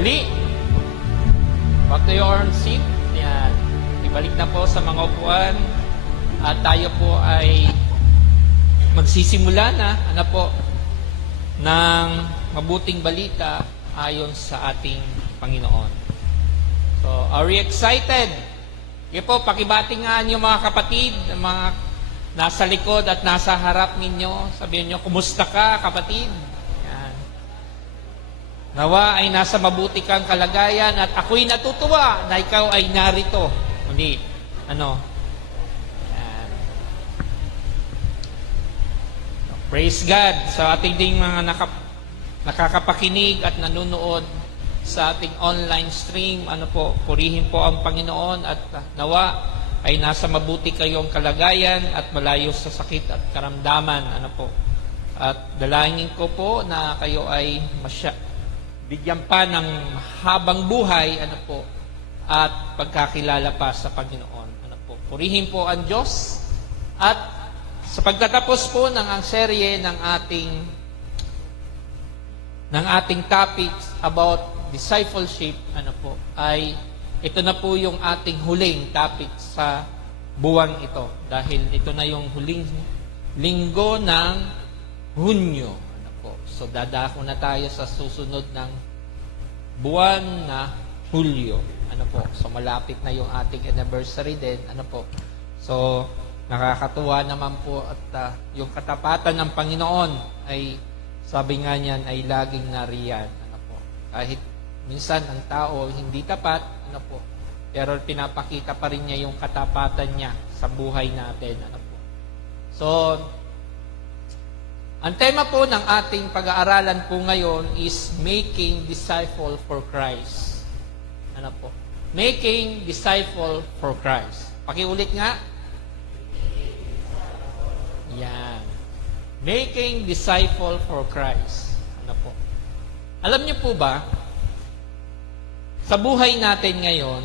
Muli, back to your own seat. Yan. Ibalik na po sa mga upuan. At tayo po ay magsisimula na, ng mabuting balita ayon sa ating Panginoon. So, are we excited? Sige po, pakibatingan yung mga kapatid, mga nasa likod at nasa harap ninyo. Sabihin nyo, kumusta ka, kapatid? Yan. Nawa ay nasa mabuti kang kalagayan at ako'y natutuwa na ikaw ay narito. Hindi, Yan. Praise God sa ating ding mga nakakapakinig at nanonood sa ating online stream. Purihin po ang Panginoon at nawa ay nasa mabuti kayong kalagayan at malayo sa sakit at karamdaman. At dalangin ko po na kayo ay bigyan pa ng habang buhay, at pagkakilala pa sa Panginoon. Purihin po ang Diyos. At sa pagtatapos po ng ang serye ng ating topics about discipleship, ay ito na po yung ating huling topic sa buwang ito. Dahil ito na yung huling linggo ng Hunyo. So, dadako na tayo sa susunod ng buwan na Hulyo. So, malapit na yung ating anniversary din. So, nakakatuwa naman po at yung katapatan ng Panginoon ay, sabi nga niyan, ay laging nariyan. Kahit minsan ang tao hindi tapat, pero pinapakita pa rin niya yung katapatan niya sa buhay natin. So, ang tema po ng ating pag-aaralan po ngayon is Making Disciple for Christ. Making Disciple for Christ. Pakiulit nga. Yan. Making Disciple for Christ. Alam niyo po ba, sa buhay natin ngayon,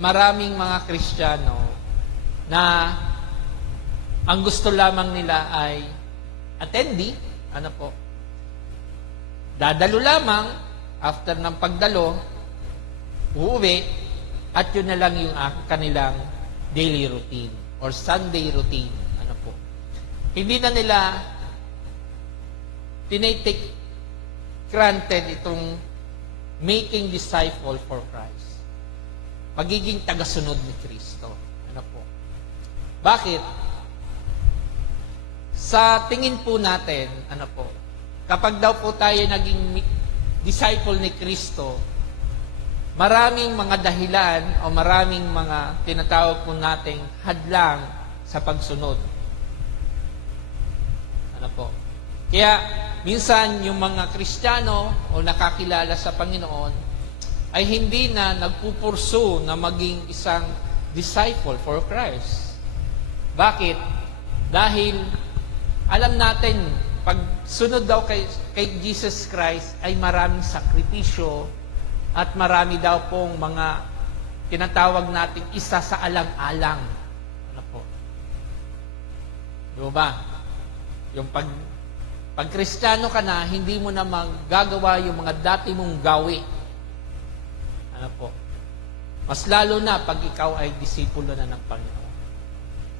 maraming mga Kristiyano na ang gusto lamang nila ay attendee, dadalo lamang, after ng pagdalo, uuwi, at yun na lang yung kanilang daily routine or Sunday routine. Hindi na nila tinitake granted itong making disciple for Christ. Magiging tagasunod ni Kristo. Bakit? Sa tingin po natin, kapag daw po tayo naging disciple ni Kristo, maraming mga dahilan o maraming mga tinatawag po nating hadlang sa pagsunod. Kaya, minsan yung mga Kristiyano o nakakilala sa Panginoon ay hindi na nagpupursu na maging isang disciple for Christ. Bakit? Dahil alam natin, pag sunod daw kay Jesus Christ ay maraming sakripisyo at marami daw pong mga tinatawag nating isa sa alang-alang. Diba ba? Yung pag Kristiyano ka na, hindi mo na magagawa yung mga dati mong gawi. Mas lalo na pag ikaw ay disipulo na ng Panginoon.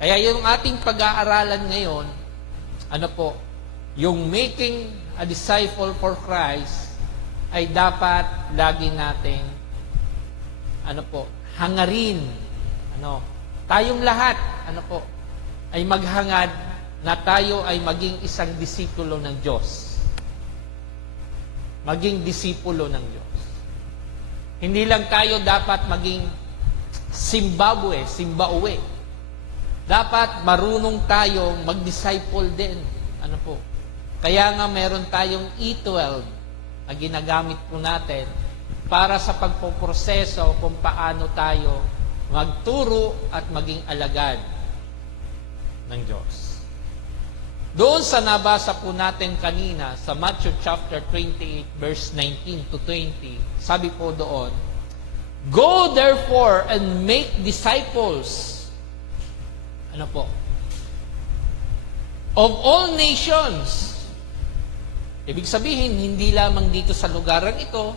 Kaya yung ating pag-aaralan ngayon, yung making a disciple for Christ ay dapat lagi nating hangarin. Tayong lahat, ay maghangad na tayo ay maging isang disipulo ng Diyos. Maging disipulo ng Diyos. Hindi lang tayo dapat maging Zimbabwe. Dapat marunong tayong mag-disciple din. Kaya nga meron tayong E12 na ginagamit po natin para sa pagpoproseso kung paano tayo magturo at maging alagad ng Diyos. Doon sa nabasa po natin kanina sa Matthew chapter 28 verse 19 to 20, sabi po doon, "Go therefore and make disciples." Of all nations. Ibig sabihin, hindi lamang dito sa lugaran ito,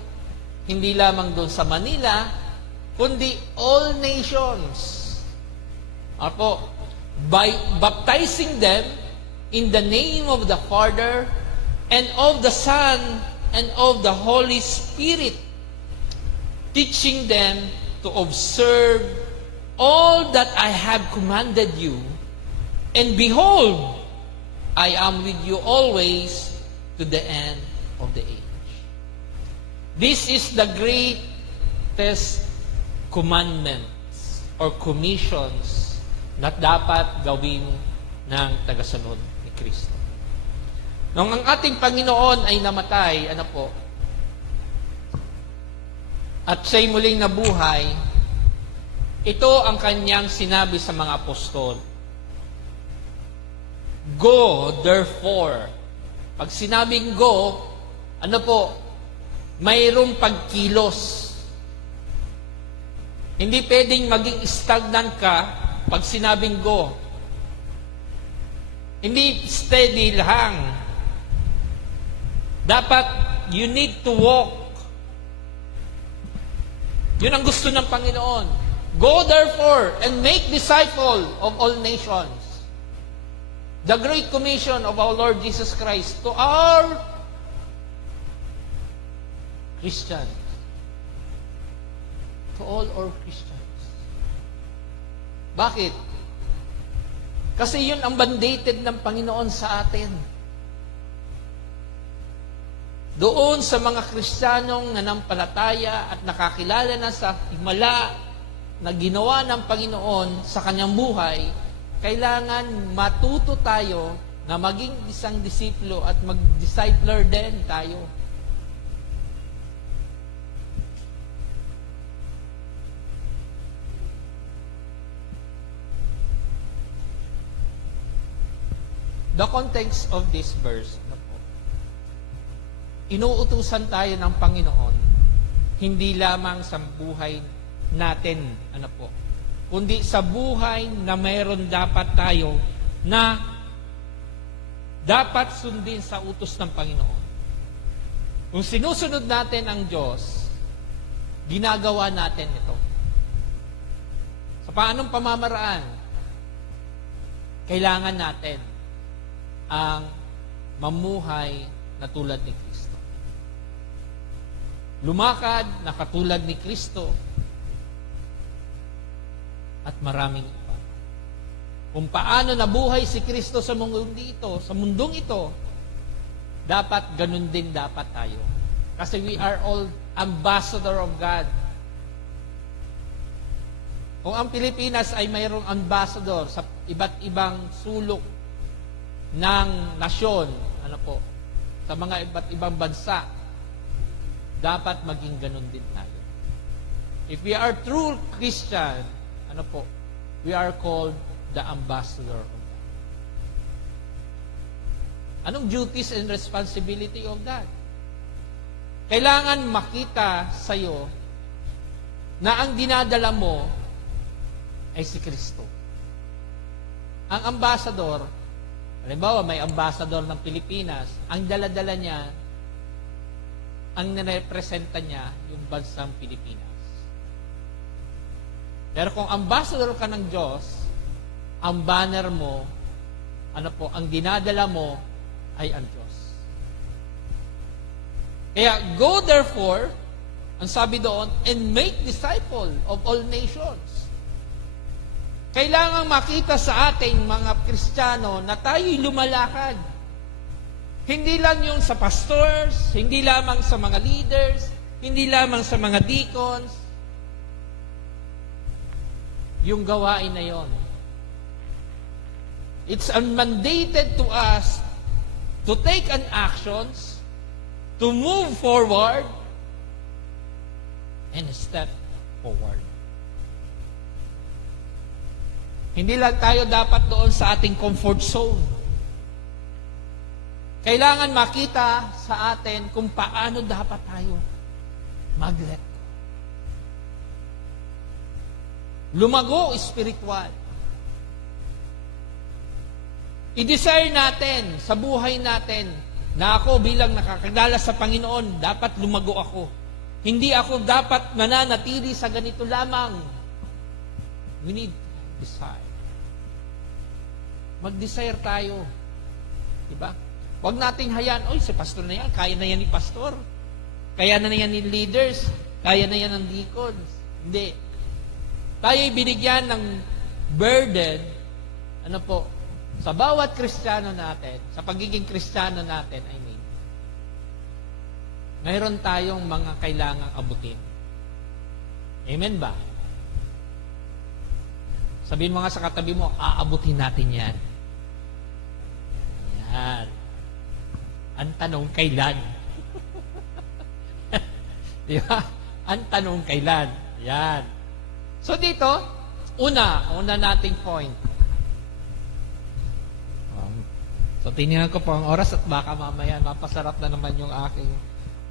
hindi lamang doon sa Manila, kundi all nations. Apo, by baptizing them in the name of the Father and of the Son and of the Holy Spirit, teaching them to observe all that I have commanded you. And behold, I am with you always to the end of the age. This is the greatest commandments or commissions na dapat gawin ng tagasunod ni Kristo. Nung ang ating Panginoon ay namatay, at siya'y muling nabuhay, ito ang kanyang sinabi sa mga apostol. Go, therefore. Pag sinabing go, mayroong pagkilos. Hindi pwedeng maging stagnant ka pag sinabing go. Hindi steady lang. Dapat, you need to walk. Yun ang gusto ng Panginoon. Go therefore and make disciple of all nations. The Great Commission of our Lord Jesus Christ to our Christians. To all our Christians. Bakit? Kasi yun ang mandated ng Panginoon sa atin. Doon sa mga Kristiyanong nanampalataya at nakakilala na sa himala na ginawa ng Panginoon sa kanyang buhay, kailangan matuto tayo na maging isang disiplo at mag-discipler din tayo. The context of this verse, inuutusan tayo ng Panginoon, hindi lamang sa buhay natin, kundi sa buhay na mayroon dapat tayo na dapat sundin sa utos ng Panginoon. Kung sinusunod natin ang Diyos, ginagawa natin ito. Sa paanong pamamaraan? Kailangan natin ang mamuhay na tulad ni Kristo. Lumakad na katulad ni Kristo at maraming iba. Kung paano nabuhay si Kristo sa mundong ito, dapat ganun din dapat tayo. Kasi we are all ambassador of God. Kung ang Pilipinas ay mayroong ambassador sa iba't ibang sulok ng nasyon, sa mga iba't ibang bansa, dapat maging ganun din tayo. If we are true Christian, we are called the ambassador of God. Anong duties and responsibility of that? Kailangan makita sa'yo na ang dinadala mo ay si Kristo. Ang ambassador, halimbawa may ambassador ng Pilipinas, ang dala-dala niya, ang nirepresenta niya yung bansang Pilipinas. Pero kung ambassador ka ng Diyos, ang banner mo, ang dinadala mo ay ang Diyos. Kaya, go therefore, ang sabi doon, and make disciple of all nations. Kailangang makita sa ating mga Kristiyano na tayo'y lumalakad. Hindi lang yung sa pastors, hindi lamang sa mga leaders, hindi lamang sa mga deacons. Yung gawain na yon. It's mandated to us to take an actions, to move forward, and step forward. Hindi lang tayo dapat doon sa ating comfort zone. Kailangan makita sa atin kung paano dapat tayo mag-let go. Lumago spiritual. I-desire natin sa buhay natin na ako bilang nakakilala sa Panginoon, dapat lumago ako. Hindi ako dapat mananatili sa ganito lamang. We need desire. Mag-desire tayo. Diba? Huwag nating hayaan, oy, si pastor na yan, kaya na yan ni pastor. Kaya na yan ni leaders. Kaya na yan ng deacons. Hindi. Tayo'y binigyan ng burden, sa bawat Kristiyano natin, sa pagiging Kristiyano natin, mayroon tayong mga kailangang abutin. Amen ba? Sabihin mo nga sa katabi mo, aabutin natin yan. Yan. Ang tanong, kailan? Di ba? Ang tanong, kailan? Yan. So dito, una nating point. So tingnan ko po ang oras at baka mamaya mapasarap na naman yung aking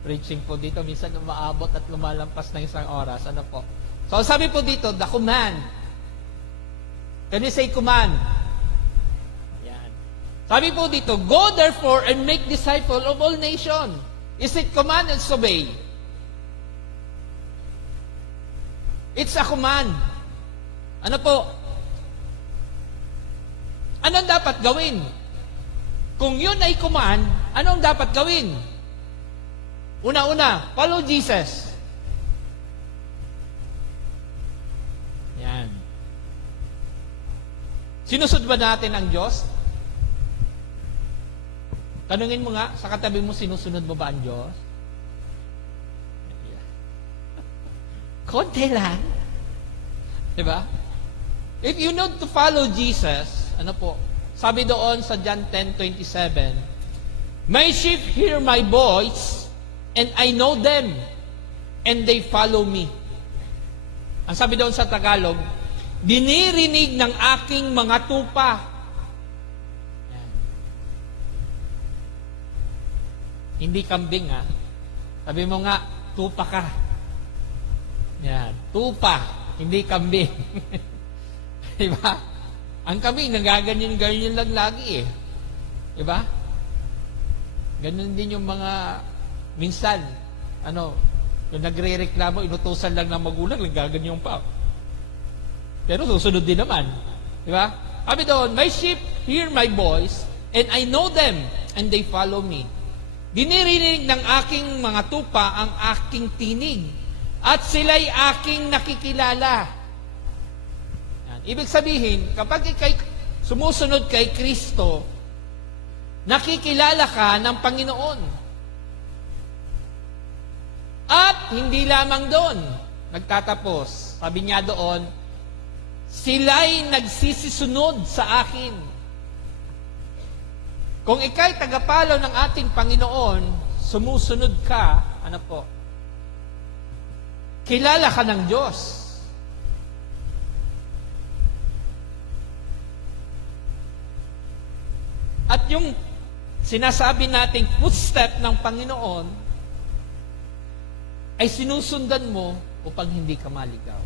preaching po dito. Minsan umaabot at lumalampas na isang oras. Ano po? So sabi po dito, the command. Can you say command? Yan. Sabi po dito, go therefore and make disciple of all nations. Is it command and obey? It's a command. Ano po? Anong dapat gawin? Kung yun ay command, anong dapat gawin? Una-una, follow Jesus. Yan. Sinusunod ba natin ang Diyos? Tanungin mo nga, sa katabi mo, sinusunod mo ba ang Diyos? Konti lang. Diba? If you know to follow Jesus, sabi doon sa John 10:27, my sheep hear my voice, and I know them, and they follow me. Ang sabi doon sa Tagalog, dinirinig ng aking mga tupa. Yan. Hindi kambing, ha? Sabi mo nga, tupa ka. Yan. Tupa, hindi kambing. Diba? Ang kambing, nagaganyan-ganyan lang lagi eh. Diba? Ganun din yung mga, minsan, yung nagre-reklamo, inutusan lang ng magulang, nagaganyan pa. Pero susunod din naman. Diba? Sabi doon, my sheep hear my voice, and I know them, and they follow me. Dinirinig ng aking mga tupa ang aking tinig, at sila'y aking nakikilala. Yan. Ibig sabihin, kapag ikay sumusunod kay Kristo, nakikilala ka ng Panginoon. At hindi lamang doon, nagtatapos. Sabi niya doon, sila'y nagsisisunod sa akin. Kung ikay tagapalo ng ating Panginoon, sumusunod ka, kilala ka ng Diyos. At yung sinasabi nating footstep ng Panginoon ay sinusundan mo upang hindi ka maligaw.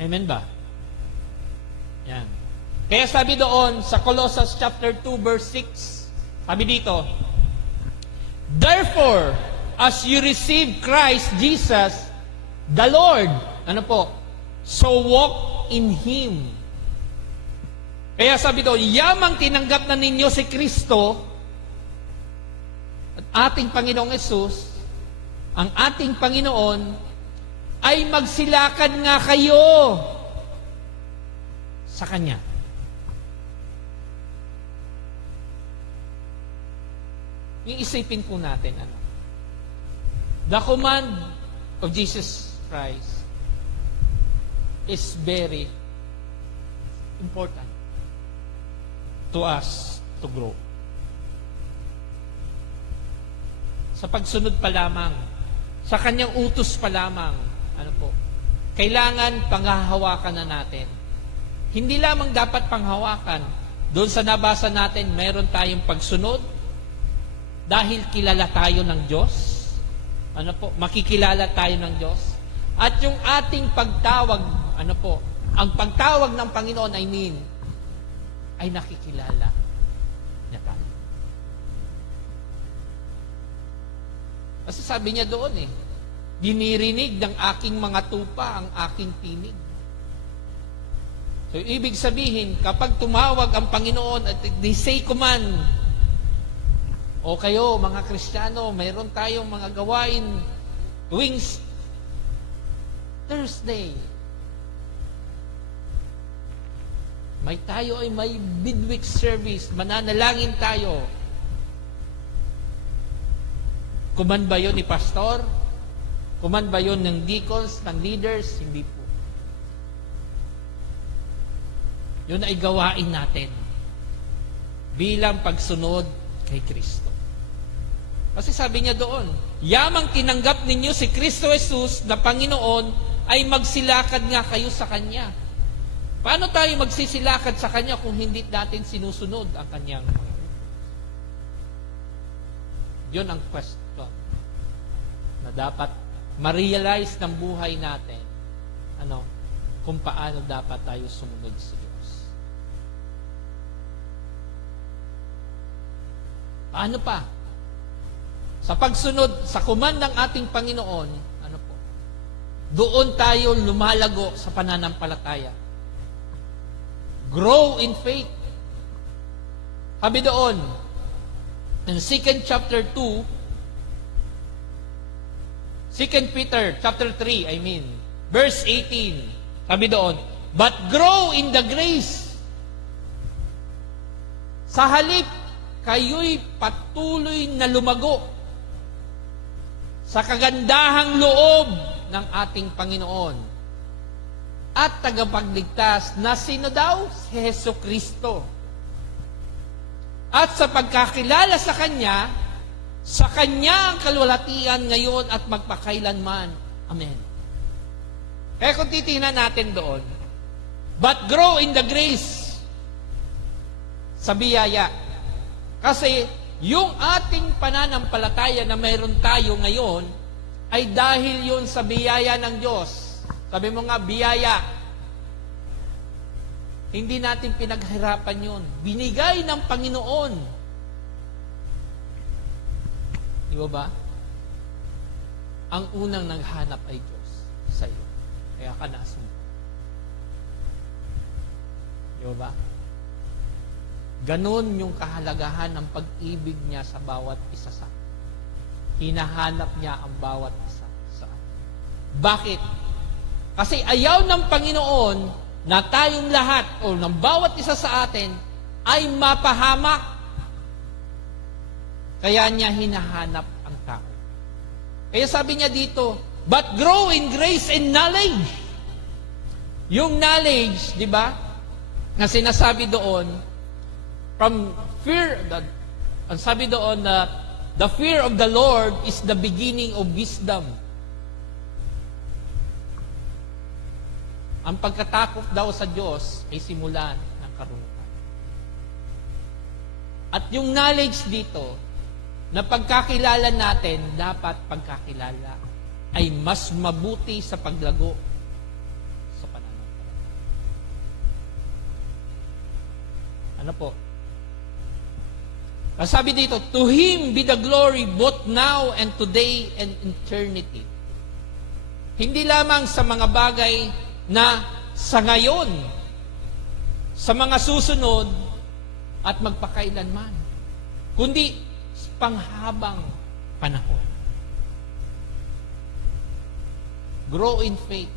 Amen ba? Yan. Kaya sabi doon sa Colossians chapter 2 verse 6, sabi dito, therefore, as you receive Christ Jesus, the Lord, so walk in Him. Kaya sabi doon, yamang tinanggap na ninyo si Kristo at ating Panginoong Yesus, ang ating Panginoon, ay magsilakan nga kayo sa Kanya. Yung isipin po natin, the command of Jesus Christ is very important to us to grow. Sa pagsunod pa lamang, sa Kanyang utos pa lamang, kailangan panghahawakan na natin. Hindi lamang dapat panghawakan. Doon sa nabasa natin, mayroon tayong pagsunod dahil kilala tayo ng Diyos. Makikilala tayo ng Diyos. At yung ating pagtawag, ang pagtawag ng Panginoon, ay nakikilala niya tayo. Kasi sabi niya doon dinirinig ng aking mga tupa ang aking tinig. So, ibig sabihin, kapag tumawag ang Panginoon at they say command, o kayo, mga Kristiyano, mayroon tayong mga gawain tuwing Thursday. Tayo ay may midweek service, mananalangin tayo. Kuman ba yun ni pastor? Kuman ba yun ng deacons, ng leaders? Hindi po. Yun ay gawain natin bilang pagsunod kay Kristo. Kasi sabi niya doon, yamang tinanggap ninyo si Kristo Jesus na Panginoon, ay magsilakad nga kayo sa Kanya. Paano tayo magsisilakad sa Kanya kung hindi natin sinusunod ang Kanyang mga utos? Yun ang question na dapat ma-realize ng buhay natin kung paano dapat tayo sumunod sa Diyos. Paano pa? Sa pagsunod, sa command ng ating Panginoon, doon tayo lumalago sa pananampalataya. Grow in faith. Sabi doon, in 2 chapter 2, 2 Peter chapter 3, verse 18, sabi doon, but grow in the grace. Sa halip, kayo'y patuloy na lumago sa kagandahang loob ng ating Panginoon at tagapagligtas na sino daw? Si Hesus Kristo. At sa pagkakilala sa Kanya ang kalwalatian ngayon at magpakailanman. Amen. Kaya kung titingnan natin doon, but grow in the grace, sa biyaya. Kasi yung ating pananampalataya na mayroon tayo ngayon ay dahil yun sa biyaya ng Diyos. Sabi mo nga, biyaya. Hindi natin pinaghirapan yun. Binigay ng Panginoon. Di ba? Ang unang naghanap ay Diyos sa iyo. Kaya ka nasumpa. Di ba? Ganon yung kahalagahan ng pag-ibig niya sa bawat isa sa atin. Hinahanap niya ang bawat isa sa atin. Bakit? Kasi ayaw ng Panginoon na tayong lahat o ng bawat isa sa atin ay mapahamak. Kaya niya hinahanap ang tao. Kaya sabi niya dito, but grow in grace and knowledge. Yung knowledge, di ba, na sinasabi doon, from fear, ang sabi doon na the fear of the Lord is the beginning of wisdom. Ang pagkatakot daw sa Diyos ay simulan ng karunungan. At yung knowledge dito, na pagkakilala natin, dapat pagkakilala ay mas mabuti sa paglago sa pananampalataya. Ano po? Sabi dito, to Him be the glory both now and today and eternity. Hindi lamang sa mga bagay na sa ngayon, sa mga susunod, at magpakailanman, kundi panghabang panahon. Grow in faith.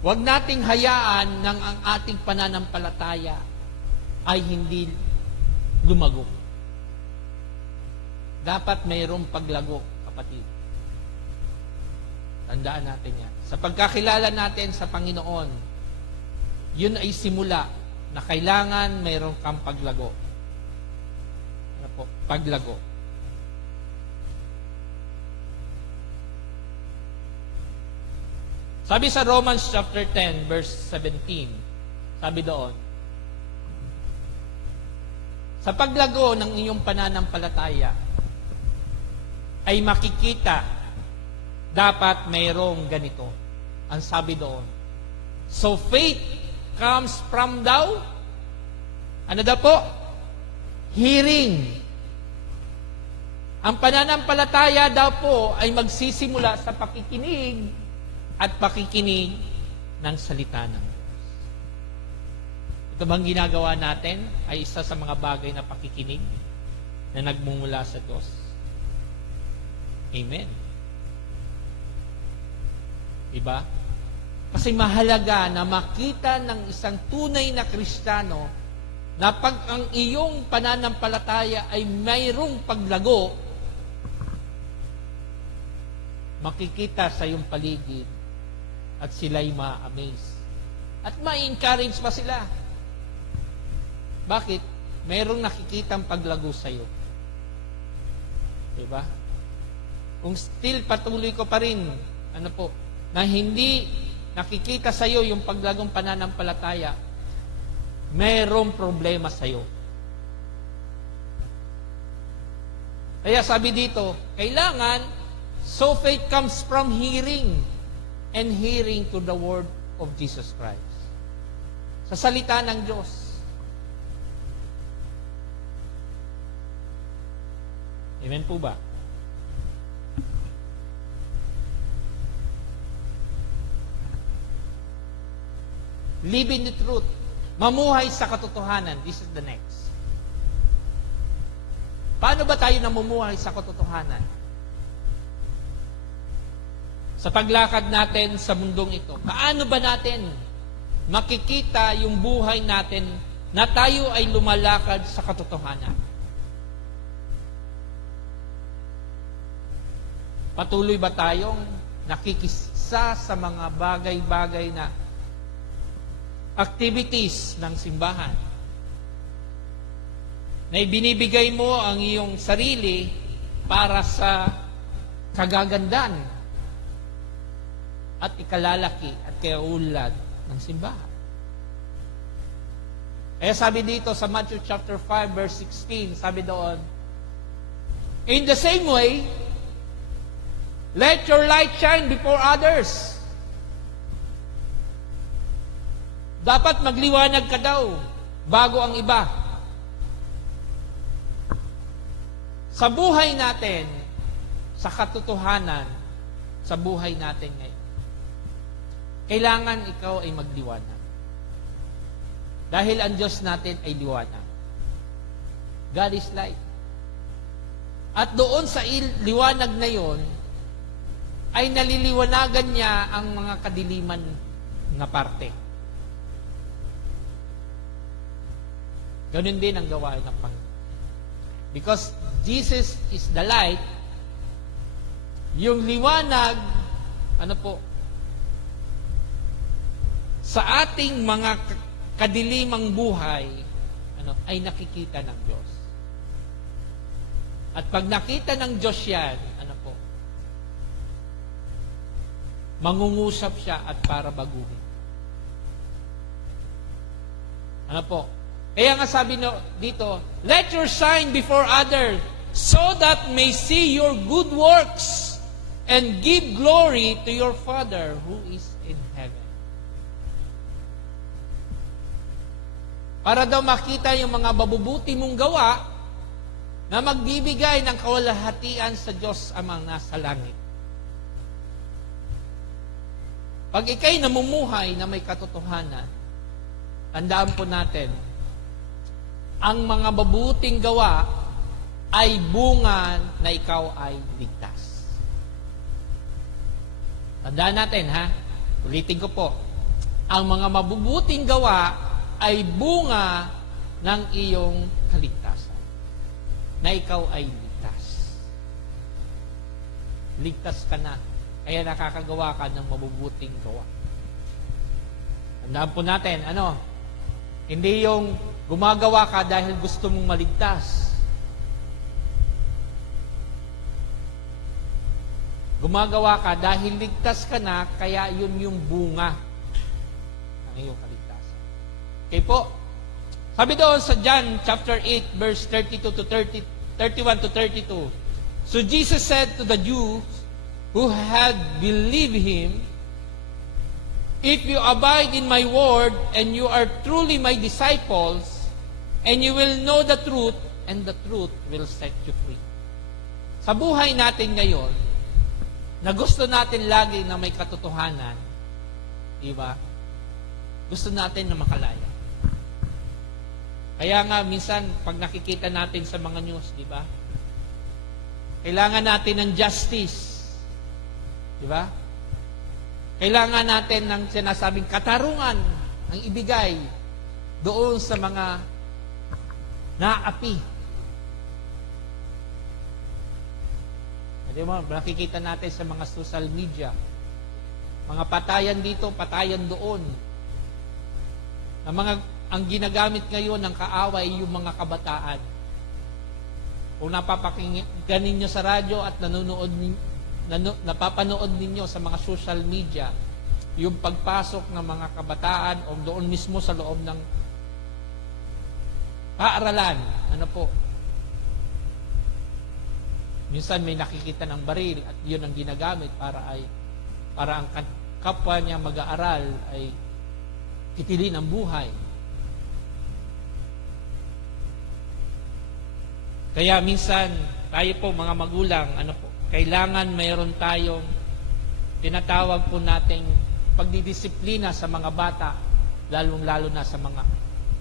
Huwag nating hayaan ng ang ating pananampalataya ay hindi lumago. Dapat mayroong paglago, kapatid. Tandaan natin yan. Sa pagkakilala natin sa Panginoon, yun ay simula na kailangan mayroong kang paglago. Ano po? Paglago. Sabi sa Romans chapter 10, verse 17, sabi doon, sa paglago ng inyong pananampalataya, ay makikita, dapat mayroong ganito. Ang sabi doon, so faith comes from daw, ano daw po? Hearing. Ang pananampalataya daw po ay magsisimula sa pakikinig at pakikinig ng salita ng Diyos. Ito bang ginagawa natin ay isa sa mga bagay na pakikinig na nagmumula sa Diyos? Amen. Diba? Kasi mahalaga na makita ng isang tunay na Kristiyano na pag ang iyong pananampalataya ay mayroong paglago, makikita sa iyong paligid at sila'y ma-amaze. At ma-encourage pa sila. Bakit? Mayroong nakikitang paglago sa iyo. Diba? Kung still patuloy ko pa rin, na hindi nakikita sa iyo yung paglagong pananampalataya, mayroong problema sa iyo. Kaya sabi dito, kailangan, so faith comes from hearing, and hearing to the word of Jesus Christ. Sa salita ng Diyos. Amen po ba? Live in the truth. Mamuhay sa katotohanan. This is the next. Paano ba tayo namumuhay sa katotohanan? Sa paglakad natin sa mundong ito, paano ba natin makikita yung buhay natin na tayo ay lumalakad sa katotohanan? Patuloy ba tayong nakikisa sa mga bagay-bagay na activities ng simbahan na ibinibigay mo ang iyong sarili para sa kagagandahan at ikalalaki at kaulad ng simbahan? Kaya sabi dito sa Matthew chapter 5 verse 16, sabi doon, in the same way, let your light shine before others. Dapat magliwanag ka daw bago ang iba. Sa buhay natin, sa katotohanan, sa buhay natin ngayon, kailangan ikaw ay magliwanag. Dahil ang Diyos natin ay liwanag. God is light. At doon sa liwanag na yon, ay naliliwanagan niya ang mga kadiliman na parte. Ganun din ang gawain ng Panginoon. Because Jesus is the light, yung liwanag, sa ating mga kadilimang buhay, ay nakikita ng Diyos. At pag nakita ng Diyos yan, mangungusap siya at para baguhin. Kaya nga sabi dito, let your shine before others, so that may see your good works and give glory to your Father who is in heaven. Para daw makita yung mga mabubuti mong gawa na magbibigay ng kawalhatian sa Diyos amang nasa langit. Pag ikay namumuhay na may katotohanan, tandaan po natin, ang mga mabuting gawa ay bunga na ikaw ay ligtas. Tandaan natin, ha? Ulitin ko po. Ang mga mabubuting gawa ay bunga ng iyong kaligtasan. Na ikaw ay ligtas. Ligtas ka na. Kaya nakakagawa ka ng mabubuting gawa. Tandaan po natin, hindi yung gumagawa ka dahil gusto mong maligtas. Gumagawa ka dahil ligtas ka na, kaya yun yung bunga ng iyong kaligtasan. Okay po? Sabi doon sa John chapter 8 verse 31 to 32. So Jesus said to the Jews who had believed him, if you abide in my word, and you are truly my disciples, and you will know the truth, and the truth will set you free. Sa buhay natin ngayon, na gusto natin lagi na may katotohanan, di ba? Gusto natin na makalaya. Kaya nga, minsan, pag nakikita natin sa mga news, di ba? Kailangan natin ng justice. Di ba? Kailangan natin ng sinasabing katarungan ang ibigay doon sa mga naapi. Di ba? Nakikita natin sa mga social media, mga patayan dito, patayan doon. Ang ginagamit ngayon ng kaaway yung mga kabataan. Kung napapakinggan ninyo sa radyo at napapanood ninyo sa mga social media, yung pagpasok ng mga kabataan o doon mismo sa loob ng paaralan, minsan may nakikita ng baril at yun ang ginagamit para ang kapwa niya mag-aaral ay kitilin ang buhay. Kaya minsan, tayo po mga magulang, kailangan mayroon tayong tinatawag po nating pagdidisiplina sa mga bata, lalong-lalo na sa mga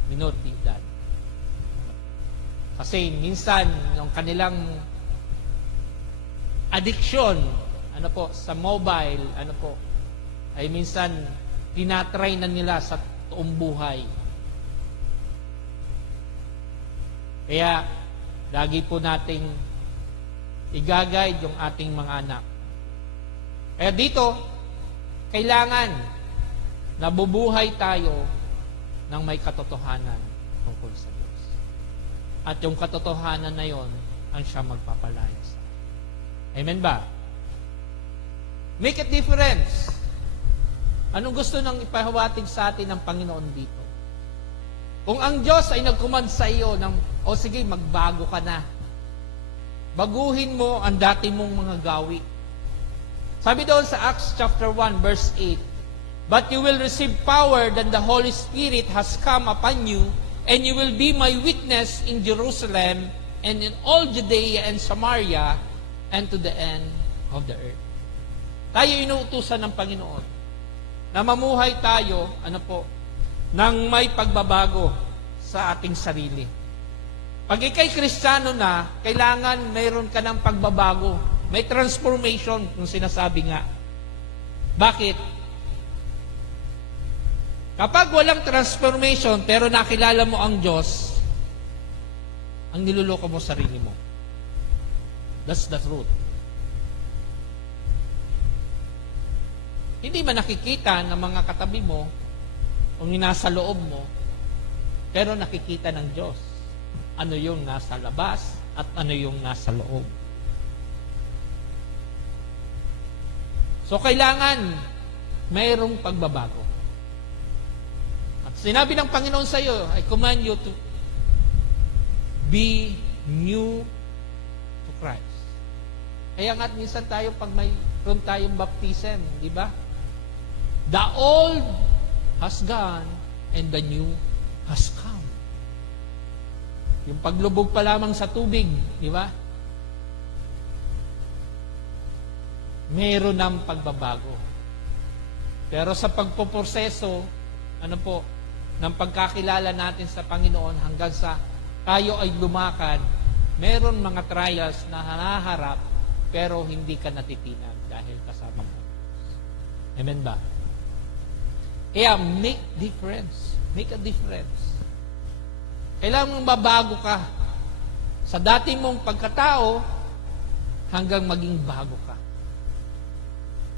minor de edad. Kasi minsan, yung kanilang addiction, sa mobile, ay minsan, tinatry na nila sa toong buhay. Kaya, lagi po nating i-guide yung ating mga anak. Kaya dito, kailangan nabubuhay tayo ng may katotohanan tungkol sa Diyos. At yung katotohanan na yon ang siya magpapalaya sa atin. Amen ba? Make a difference. Anong gusto nang ipahawatig sa atin ng Panginoon dito? Kung ang Diyos ay nag-command sa iyo sige, magbago ka na. Baguhin mo ang dati mong mga gawi. Sabi doon sa Acts chapter 1 verse 8, "But you will receive power when the Holy Spirit has come upon you, and you will be my witness in Jerusalem and in all Judea and Samaria and to the end of the earth." Tayo inuutusan ng Panginoon na mamuhay tayo, ng may pagbabago sa ating sarili. Pag ikay Kristiyano na, kailangan mayroon ka ng pagbabago. May transformation, yung sinasabi nga. Bakit? Kapag walang transformation, pero nakilala mo ang Diyos, ang niluloko mo sarili mo. That's the truth. Hindi man nakikita ng mga katabi mo, o nasa loob mo, pero nakikita ng Diyos. Ano yung nasa labas at ano yung nasa loob. So, kailangan mayroong pagbabago. At sinabi ng Panginoon sa iyo, I command you to be new to Christ. Kaya nga't minsan tayo, pag mayroon tayong baptism, di ba? The old has gone and the new has come. Yung paglubog pa lamang sa tubig, di ba? Meron ng pagbabago. Pero sa pagpoproseso, ng pagkakilala natin sa Panginoon hanggang sa tayo ay lumakad, meron mga trials na hanaharap, pero hindi ka natitinag dahil kasama mo. Amen ba? Kaya make difference. Make a difference. Kailangan mong mabago ka sa dati mong pagkatao hanggang maging bago ka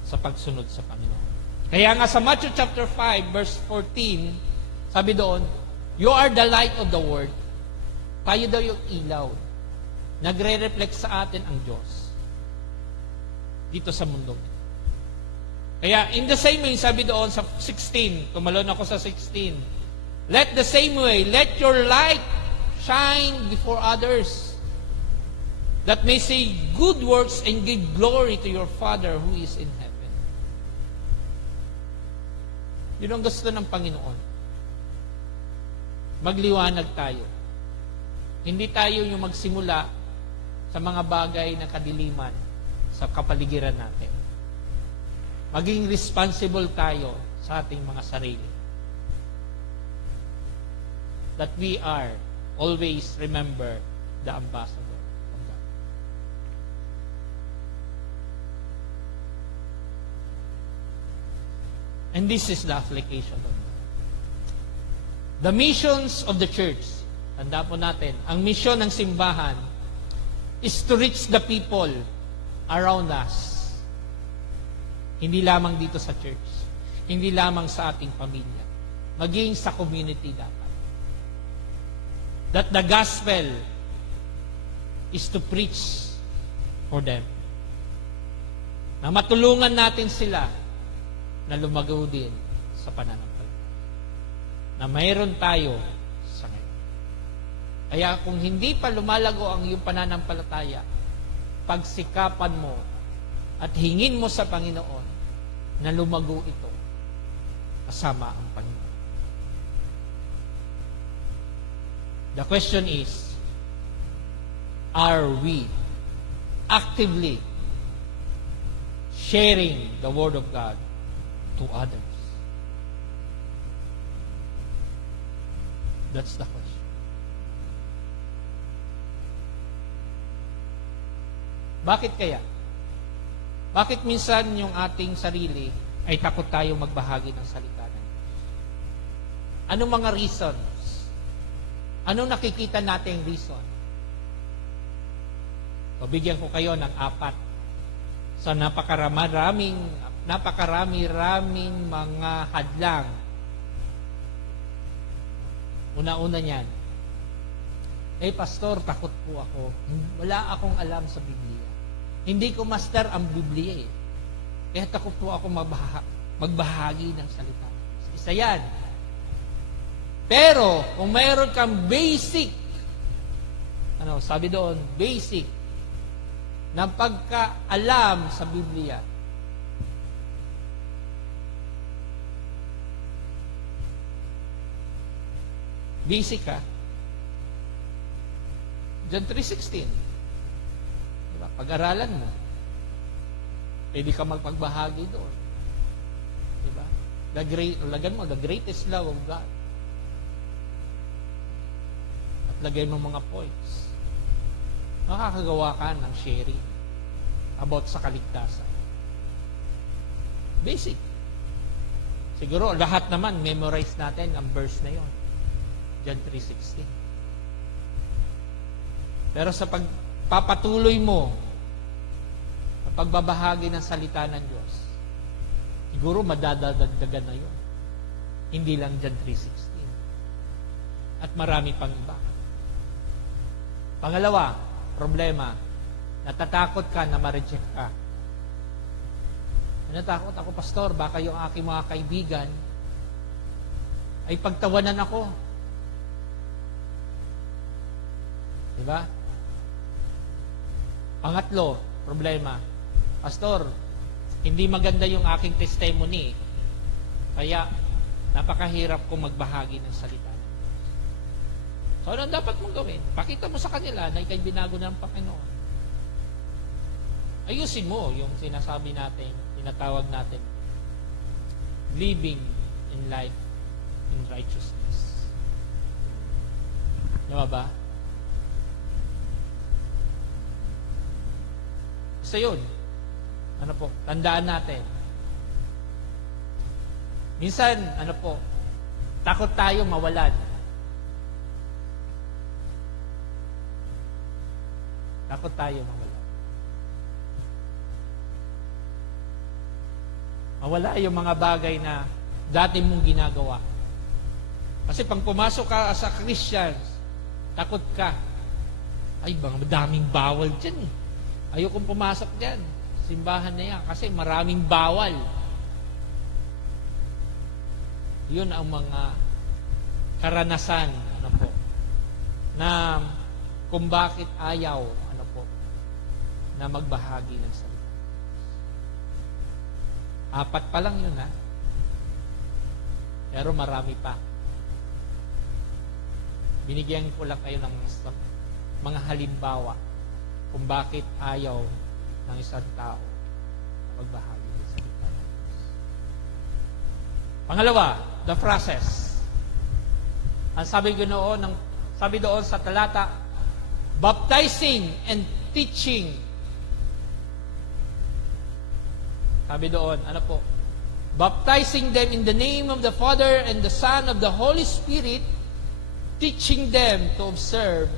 sa pagsunod sa Panginoon. Kaya nga sa Matthew chapter 5 verse 14, sabi doon, "You are the light of the world." Tayo daw yung ilaw. Nagre-reflect sa atin ang Diyos dito sa mundo. Kaya in the same way, sabi doon sa 16, tumalon ako sa 16, let your light shine before others, that may say good works and give glory to your Father who is in heaven. Yun ang gusto ng Panginoon. Magliwanag tayo. Hindi tayo yung magsimula sa mga bagay na kadiliman sa kapaligiran natin. Maging responsible tayo sa ating mga sarili. That we are always remember the ambassador of God. And this is the application of God. The missions of the church. Tanda po natin, ang misyon ng simbahan is to reach the people around us. Hindi lamang dito sa church. Hindi lamang sa ating pamilya. Maging sa community dapat. That the gospel is to preach for them. Na matulungan natin sila na lumago din sa pananampalataya. Na mayroon tayo sa ngayon. Kaya kung hindi pa lumalago ang iyong pananampalataya, pagsikapan mo at hingin mo sa Panginoon na lumago ito kasama ang Panginoon. The question is, are we actively sharing the Word of God to others? That's the question. Bakit kaya? Bakit minsan yung ating sarili ay takot tayo magbahagi ng salita ng Diyos? Anong mga reasons? Anong nakikita nating reason? Bigyan ko kayo ng 4 sa napakarami-raming mga hadlang. Una-una niyan, pastor, takot po ako. Wala akong alam sa Biblia. Hindi ko master ang Biblia eh. Kaya takot po ako magbahagi ng salita. Isa yan. Pero, kung mayroon kang basic, sabi doon, basic, na pagkaalam sa Biblia, basic ka, John 3:16, diba? Pag-aralan mo, pwede ka magpagbahagi doon. Diba? Lagan mo, the greatest love of God. Lagay mo mga points. Makakagawa ka ng sharing about sa kaligtasan. Basic. Siguro, lahat naman, memorize natin ang verse na yon. John 3:16. Pero sa pagpapatuloy mo ang pagbabahagi ng salita ng Diyos, siguro madadagdagan na yon. Hindi lang John 3:16. At marami pang iba. Pangalawa, problema, natatakot ka na ma-reject ka. Natakot ako, pastor, baka yung aking mga kaibigan ay pagtawanan ako. Diba? Pangatlo, problema, pastor, hindi maganda yung aking testimony, kaya napakahirap kong magbahagi ng salita. So, ano dapat mong gawin? Pakita mo sa kanila na ikay binago ng Panginoon. Ayusin mo yung sinasabi natin, tinatawag natin, living in life in righteousness. Diba ba? Isa yun. Ano po? Tandaan natin. Minsan, takot tayo mawalan. Takot tayo mawala. Mawala yung mga bagay na dati mong ginagawa. Kasi pag pumasok ka sa Christians, takot ka. Ay, daming bawal dyan eh. Ayokong pumasok dyan. Simbahan na yan. Kasi maraming bawal. Yun ang mga karanasan, na kung bakit ayaw, na magbahagi ng salita. 4 pa lang yun, ha? Pero marami pa. Binigyan ko lang kayo ng mga halimbawa kung bakit ayaw ng isang tao magbahagi ng salita ng Diyos. Pangalawa, the process. Ang sabi doon sa talata, baptizing and teaching. Sabi doon, ano po? Baptizing them in the name of the Father and the Son of the Holy Spirit, teaching them to observe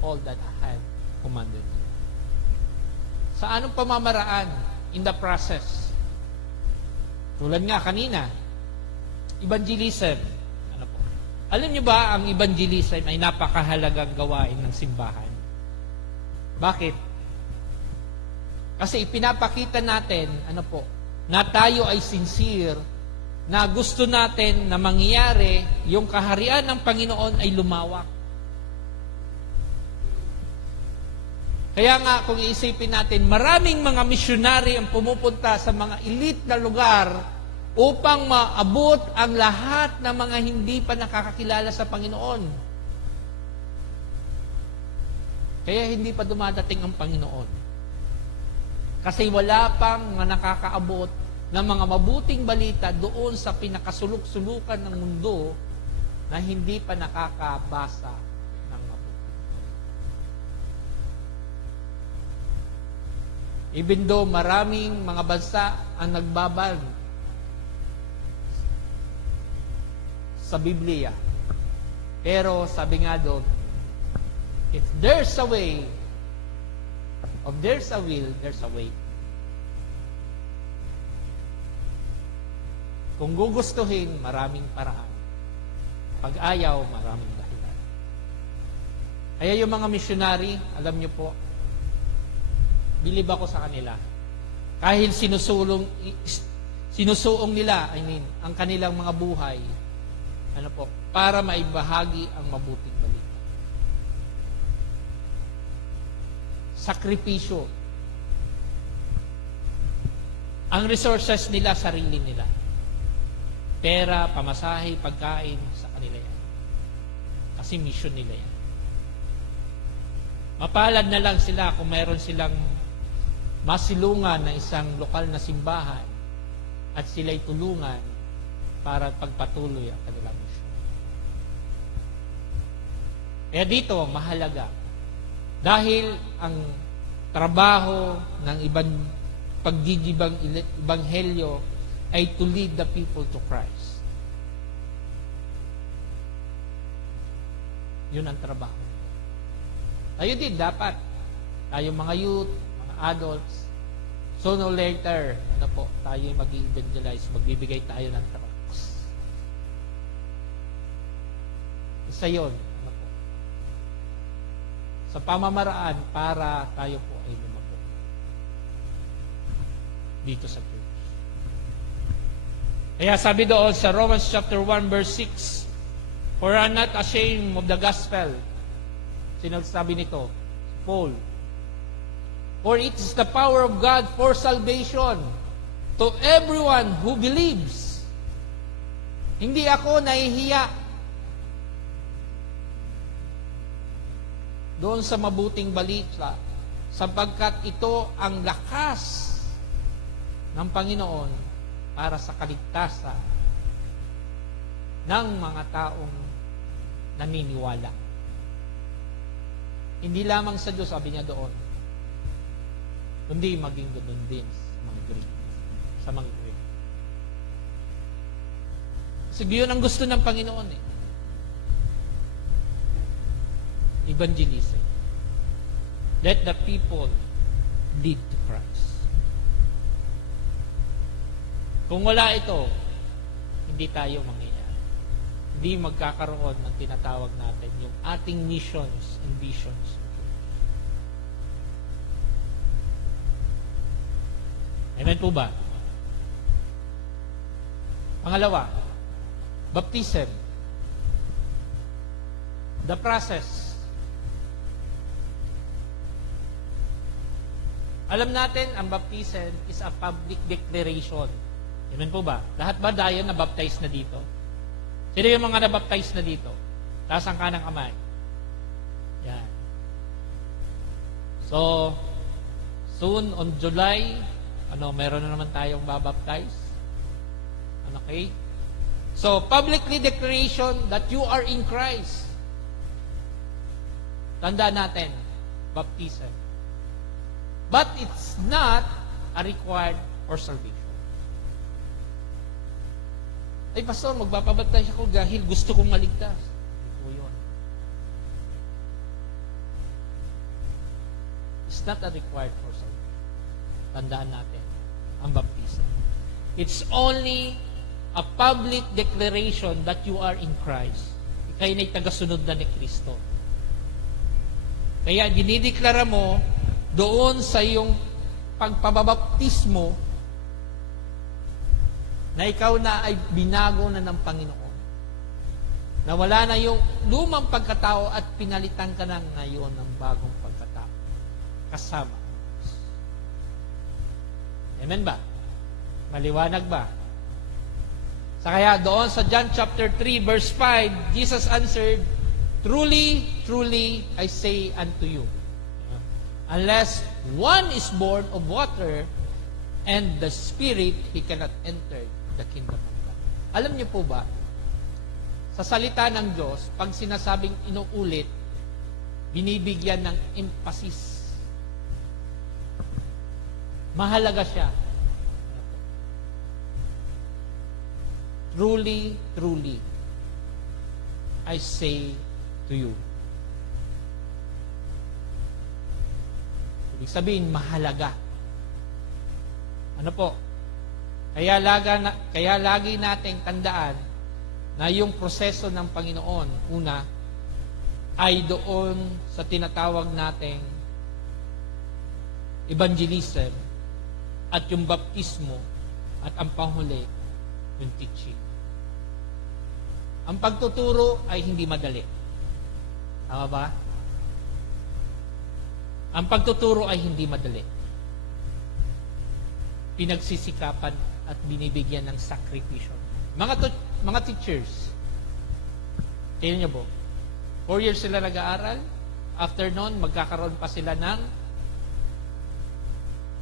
all that I have commanded you. Sa anong pamamaraan in the process? Tulad nga kanina, evangelism. Ano po? Alam niyo ba, ang evangelism ay napakahalagang gawain ng simbahan. Bakit? Kasi ipinapakita natin, ano po, na tayo ay sincere, na gusto natin na mangyari, yung kaharian ng Panginoon ay lumawak. Kaya nga, kung iisipin natin, maraming mga misyonary ang pumupunta sa mga elite na lugar upang maabot ang lahat ng mga hindi pa nakakakilala sa Panginoon. Kaya hindi pa dumadating ang Panginoon. Kasi wala pang nakakaabot ng mga mabuting balita doon sa pinakasulok-sulukan ng mundo na hindi pa nakakabasa ng mabuting balita. Even though maraming mga bansa ang nagbaban sa Biblia, pero sabi nga doon, if there's a way, if there's a will, there's a way. Kung gugustuhin, maraming paraan. Pag ayaw, maraming dahilan. Kaya yung mga missionary, alam nyo po, bilib ako sa kanila. Kahit sinusuong nila, ang kanilang mga buhay, ano po, para maibahagi ang mabuting balita. Sakripisyo. Ang resources nila, sarili nila. Pera, pamasahe, pagkain, sa kanila yan. Kasi mission nila yan. Mapalad na lang sila kung meron silang masilungan na isang lokal na simbahan at sila'y tulungan para pagpatuloy ang kanilang mission. Kaya dito, mahalaga. Dahil ang trabaho ng ibang pagdidibang ebanghelyo ay to lead the people to Christ. Yun ang trabaho. Tayo din dapat. Tayo mga youth, mga adults, sooner or later, ano po, tayo mag-evangelize, magbibigay tayo ng tracts. Isa yun, ano po, sa pamamaraan para tayo po ay lumago dito sa church. Kaya sabi doon sa Romans chapter 1 verse 6, for I'm not ashamed of the gospel. Sinasabi nito, Paul. For it is the power of God for salvation to everyone who believes. Hindi ako nahihiya doon sa mabuting balita sapagkat ito ang lakas ng Panginoon para sa kaligtasan ng mga taong naniniwala. Hindi lamang sa Diyos, sabi niya doon, kundi maging doon din sa mga Greek. Sige, yun ang gusto ng Panginoon eh. Evangelism. Let the people lead to Christ. Kung wala ito, hindi tayo mangyayari. Hindi magkakaroon ng tinatawag natin yung ating missions and visions. Amen po ba? Pangalawa, baptism. The process. Alam natin, ang baptism is a public declaration. Amen po ba? Lahat ba tayo na-baptize na dito? Sino yung mga na-baptize na dito? Taas ang kanang kamay. Yan. So, soon on July, meron na naman tayong babaptize. Okay? So, publicly declaration that you are in Christ. Tandaan natin, baptism. But it's not a required for salvation. Ay, pastor, magpapabaptize ako dahil gusto kong maligtas. Ito yun. It's not a required for salvation. Tandaan natin, ang baptism. It's only a public declaration that you are in Christ. Ika'y na'y tagasunod na ni Kristo. Kaya dinideklara mo doon sa iyong pagpabaptismo na ikaw na ay binago na ng Panginoon. Na wala na yung lumang pagkatao at pinalitan ka na ngayon ng bagong pagkatao. Kasama. Amen ba? Maliwanag ba? Sa kaya doon sa John chapter 3 verse 5, Jesus answered, "Truly, truly, I say unto you, unless one is born of water and the Spirit, he cannot enter the kingdom of God." Alam niyo po ba, sa salita ng Diyos, pag sinasabing inuulit, binibigyan ng emphasis. Mahalaga siya. Truly, truly, I say to you. Ibig sabihin, mahalaga. Ano po? Kaya lagi nating tandaan na yung proseso ng Panginoon, una, ay doon sa tinatawag nating evangelism at yung baptismo at ang panghuli, yung teaching. Ang pagtuturo ay hindi madali. Tama ba? Ang pagtuturo ay hindi madali. Pinagsisikapan at binibigyan ng sakripisyo. Mga teachers, tingnan niyo po, 4 years sila nag-aaral, after nun, magkakaroon pa sila ng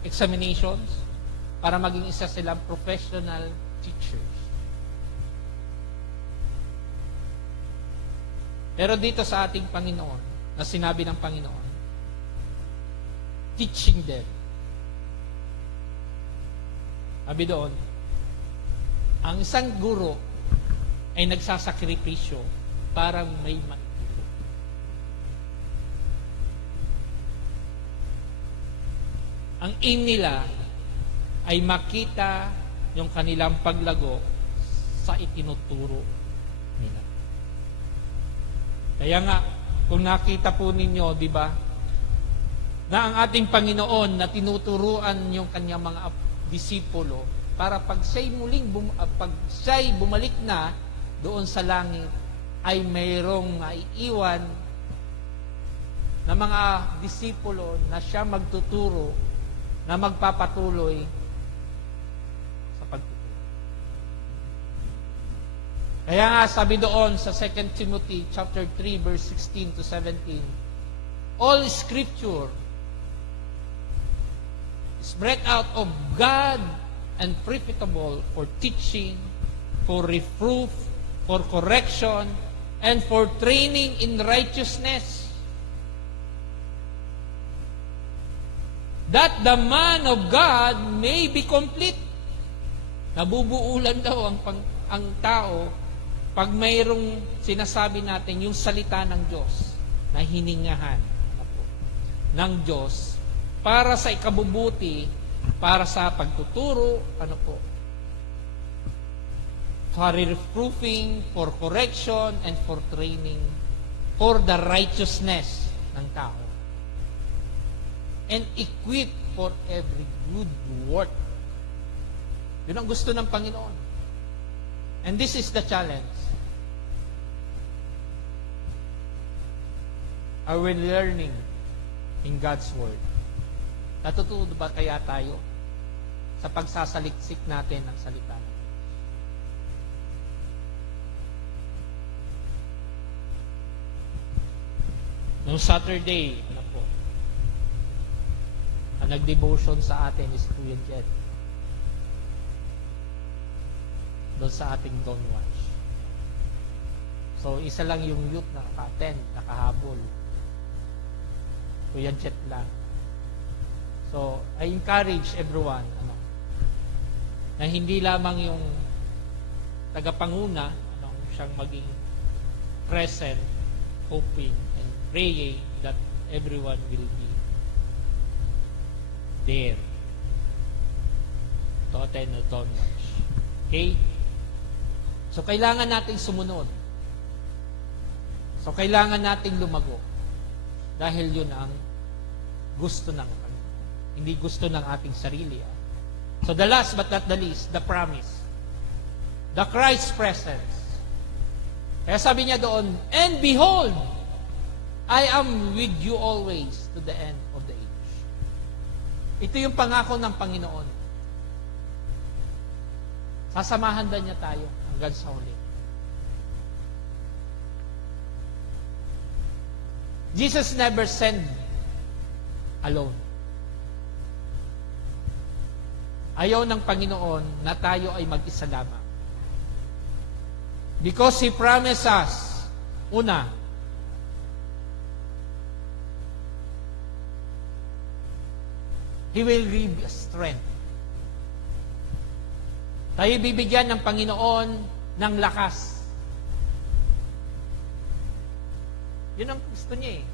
examinations para maging isa silang professional teachers. Pero dito sa ating Panginoon, na sinabi ng Panginoon, teaching them. Sabi doon, ang isang guro ay nagsasakripisyo para may maituro. Ang aim nila ay makita yung kanilang paglago sa itinuturo nila. Kaya nga, kung nakita po ninyo, di ba, na ang ating Panginoon na tinuturuan yung kanyang mga disipulo para pag siya'y bumalik na doon sa langit, ay mayroong maiiwan na mga disipulo na siya magtuturo, na magpapatuloy sa pagtuturo. Kaya nga sabi doon sa 2 Timothy chapter 3 verse 16 to 17, all scripture is breathed out of God and profitable for teaching, for reproof, for correction, and for training in righteousness, that the man of God may be complete. Nabubuulan daw ang tao pag mayroong sinasabi natin yung salita ng Diyos na hiningahan ng Diyos para sa ikabubuti, para sa pagtuturo, for reproofing, for correction, and for training, for the righteousness ng tao. And equip for every good work. Yun ang gusto ng Panginoon. And this is the challenge. Are we learning in God's Word? Natututo ba kaya tayo sa pagsasaliksik natin ng salita? Noong Saturday, Ang nag-devotion sa atin is Kuya Jed. Doon sa ating Dawn Watch. So, isa lang yung youth na naka-attend, nakahabol. Kuya Jet lang. So, I encourage everyone na hindi lamang yung tagapanguna siyang maging present, hoping and praying that everyone will be there to attend the Dawn Watch. Okay? So, kailangan nating sumunod. So, kailangan nating lumago. Dahil yun ang gusto ng Panginoon. Hindi gusto ng ating sarili. So, the last but not the least, the promise. The Christ presence. Kaya sabi niya doon, and behold, I am with you always to the end of the age. Ito yung pangako ng Panginoon. Sasamahan ba niya tayo hanggang sa huli? Jesus never sent alone. Ayaw ng Panginoon na tayo ay mag-isa lamang. Because He promised us, una, He will give us strength. Tayo bibigyan ng Panginoon ng lakas. Yun ang gusto niya eh.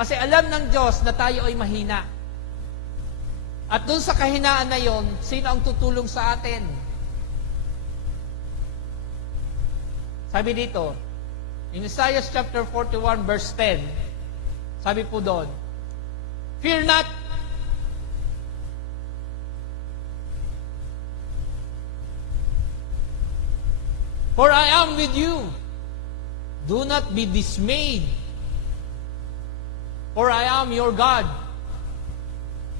Kasi alam ng Diyos na tayo ay mahina. At dun sa kahinaan na yon, sino ang tutulong sa atin? Sabi dito, in Isaiah chapter 41 verse 10, sabi po doon, fear not, for I am with you. Do not be dismayed, for I am your God.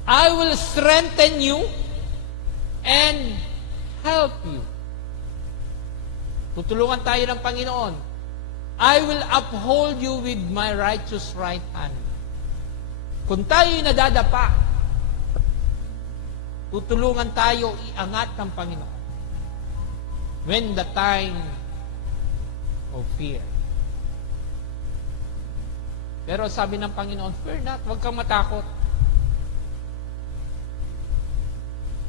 I will strengthen you and help you. Tutulungan tayo ng Panginoon. I will uphold you with my righteous right hand. Kung tayo'y nadadapa, tutulungan tayo iangat ng Panginoon. When the time of fear. Pero sabi ng Panginoon, fear not, huwag kang matakot.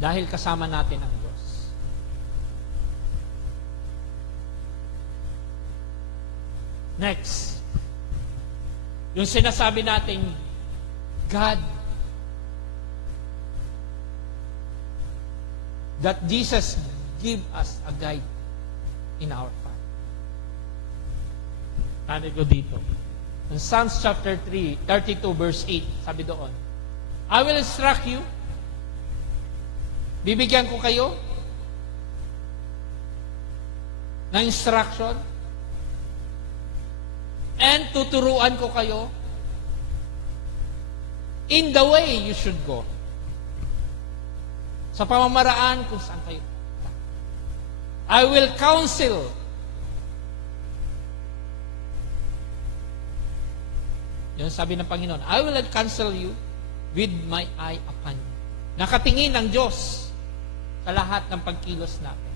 Dahil kasama natin ang Diyos. Next, yung sinasabi natin, God, that Jesus give us a guide in our path. Ano ko dito? In Psalms chapter 3, 32 verse 8, sabi doon, I will instruct you, bibigyan ko kayo ng instruction, and tuturuan ko kayo in the way you should go. Sa pamamaraan kung saan kayo. I will counsel. Yun sabi ng Panginoon, I will counsel you with my eye upon you. Nakatingin ang Diyos sa lahat ng pagkilos natin.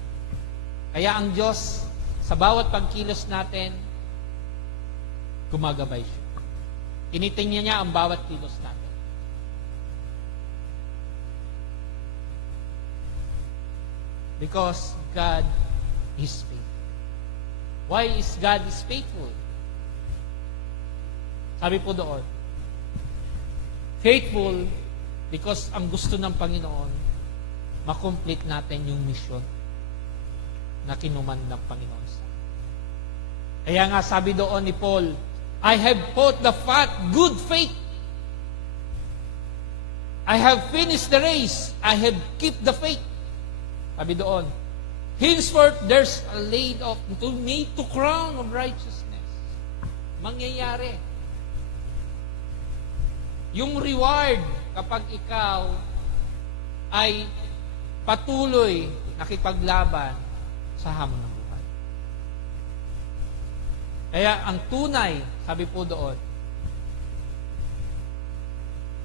Kaya ang Diyos, sa bawat pagkilos natin, gumagabay siya. Tinitingnan niya ang bawat kilos natin. Because God is faithful. Why is God is faithful? Sabi po doon, faithful because ang gusto ng Panginoon, makomplete natin yung mission na kinuman ng Panginoon sa atin. Kaya nga sabi doon ni Paul, I have fought the fight, good faith. I have finished the race. I have kept the faith. Sabi doon, henceforth there's a laid off to me to crown of righteousness. Mangyayari. Yung reward kapag ikaw ay patuloy nakipaglaban sa hamon ng buhay. Kaya ang tunay, sabi po doon,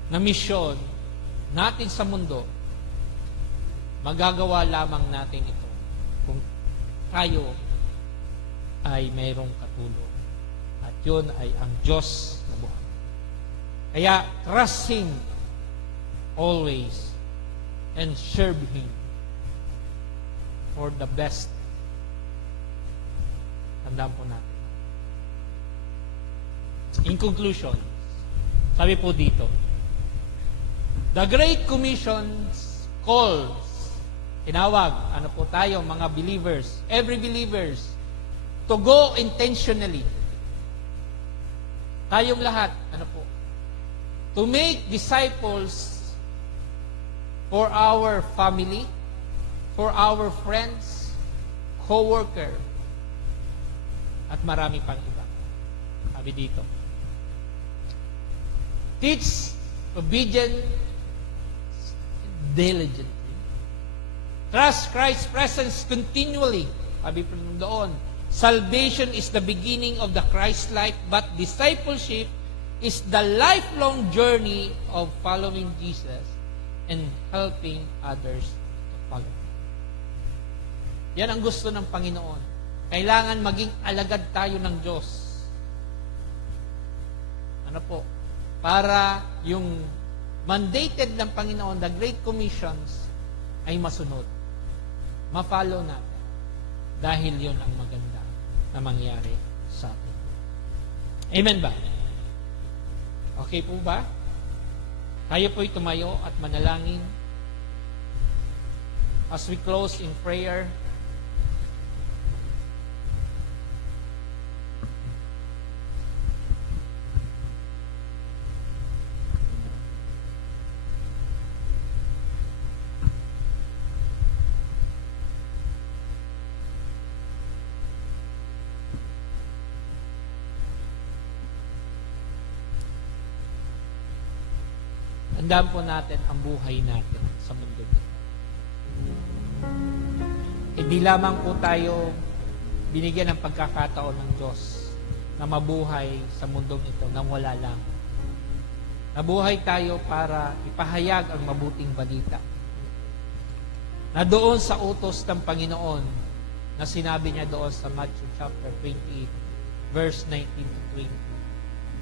na misyon natin sa mundo, magagawa lamang natin ito kung tayo ay mayroong katulong. At yun ay ang Diyos na buhay. Kaya, trust Him always and serve Him for the best. Tandaan po natin. In conclusion, sabi po dito, the Great Commission calls, tinawag, ano po tayo, mga believers, every believers, to go intentionally. Tayong lahat, ano po, to make disciples for our family, for our friends, co-worker, at marami pang iba. Sabi dito, teach obedience diligently. Trust Christ's presence continually. Sabi po doon, salvation is the beginning of the Christ life, but discipleship is the lifelong journey of following Jesus and helping others to follow. Yan ang gusto ng Panginoon. Kailangan maging alagad tayo ng Diyos. Ano po? Para yung mandated ng Panginoon, the Great Commissions, ay masunod. Ma-follow natin. Dahil yun ang maganda na mangyari sa atin. Amen ba? Okay po ba? Tayo po'y tumayo at manalangin. As we close in prayer, tandaan po natin ang buhay natin sa mundo nito. Hindi lamang po tayo binigyan ng pagkakataon ng Diyos na mabuhay sa mundong ito nang wala lang. Nabuhay tayo para ipahayag ang mabuting balita. Na doon sa utos ng Panginoon na sinabi niya doon sa Matthew chapter 28, verse 19 to 20.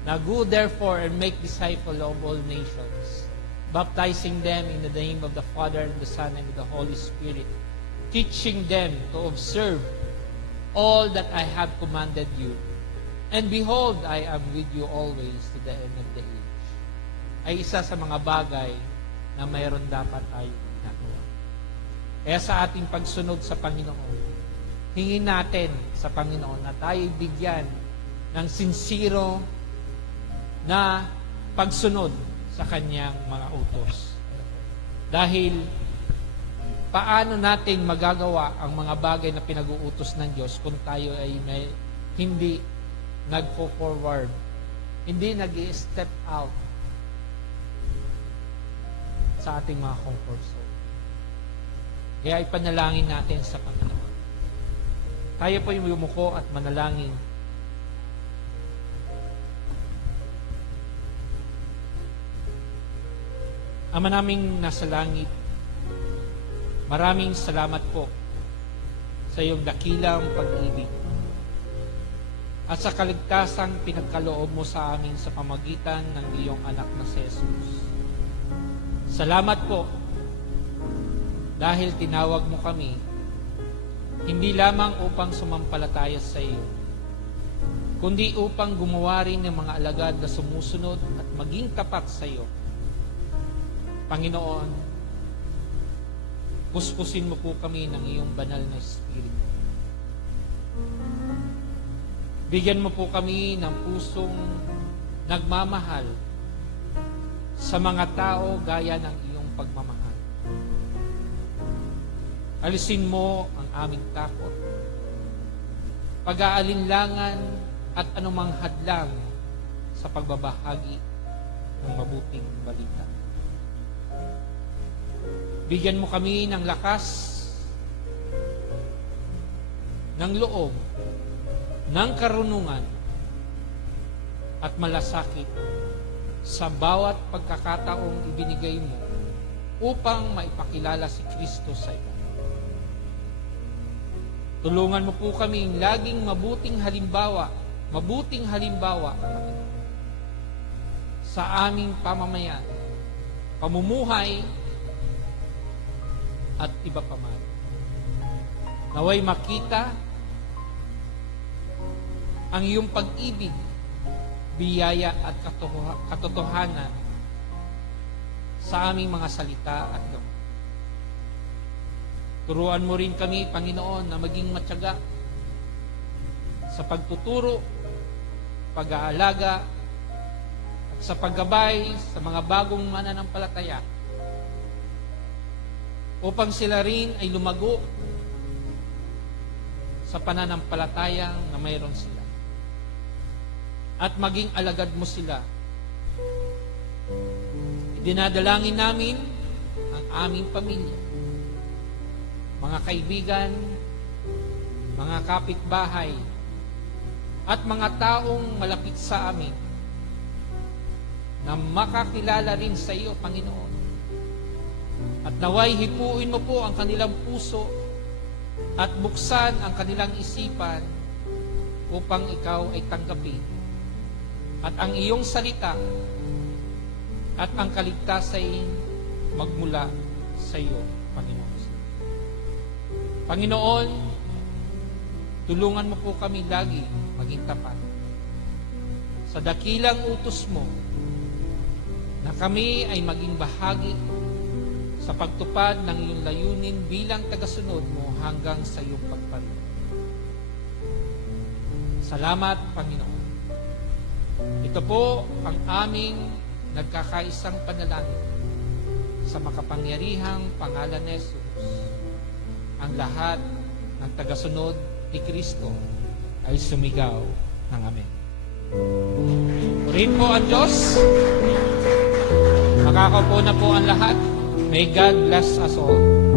Na go therefore and make disciples of all nations, baptizing them in the name of the Father, and the Son, and of the Holy Spirit, teaching them to observe all that I have commanded you. And behold, I am with you always to the end of the age. Ay isa sa mga bagay na mayroon dapat tayo ginagawa. Kaya sa ating pagsunod sa Panginoon, hingin natin sa Panginoon na tayo bigyan ng sinsiro na pagsunod sa Kanyang mga utos. Dahil paano natin magagawa ang mga bagay na pinag-uutos ng Diyos kung tayo ay hindi nag-forward, hindi nag-step out sa ating mga comfort zone. Kaya ipanalangin natin sa Panginoon. Tayo po yung yumuko at manalangin. Ama naming nasa langit, maraming salamat po sa iyong dakilang pag-ibig at sa kaligtasang pinagkaloob mo sa amin sa pamagitan ng iyong anak na si Jesus. Salamat po dahil tinawag mo kami hindi lamang upang sumampalataya sa iyo, kundi upang gumawa rin ng mga alagad na sumusunod at maging tapat sa iyo. Panginoon, puspusin mo po kami ng iyong banal na Espiritu. Bigyan mo po kami ng pusong nagmamahal sa mga tao gaya ng iyong pagmamahal. Alisin mo ang aming takot, pag-aalinlangan at anumang hadlang sa pagbabahagi ng mabuting balita. Bigyan mo kami ng lakas, ng loob, ng karunungan, at malasakit sa bawat pagkakataong ibinigay mo upang maipakilala si Kristo sa iba. Tulungan mo po kami laging mabuting halimbawa, Panginoon, sa aming pamamayan, pamumuhay, at iba pa man. Naway makita ang iyong pag-ibig, biyaya at katotohanan sa aming mga salita at gawa. Turuan mo rin kami, Panginoon, na maging matyaga sa pagtuturo, pag-aalaga, at sa paggabay sa mga bagong mananampalataya upang sila rin ay lumago sa pananampalatayang na mayroon sila. At maging alagad mo sila. Dinadalangin namin ang aming pamilya, mga kaibigan, mga kapitbahay, at mga taong malapit sa amin na makakilala rin sa iyo, Panginoon. At naway hipuin mo po ang kanilang puso at buksan ang kanilang isipan upang ikaw ay tanggapin. At ang iyong salita at ang kaligtasan magmula sa iyo, Panginoon. Panginoon, tulungan mo po kami lagi maging tapat sa dakilang utos mo na kami ay maging bahagi sa pagtupad ng iyong layunin bilang tagasunod mo hanggang sa iyong pagparin. Salamat, Panginoon. Ito po ang aming nagkakaisang panalangin sa makapangyarihang pangalan ni Jesus. Ang lahat ng tagasunod ni Kristo ay sumigaw ng Amen. Purihin po ang Diyos. Makakaupo na po ang lahat. May God bless us all.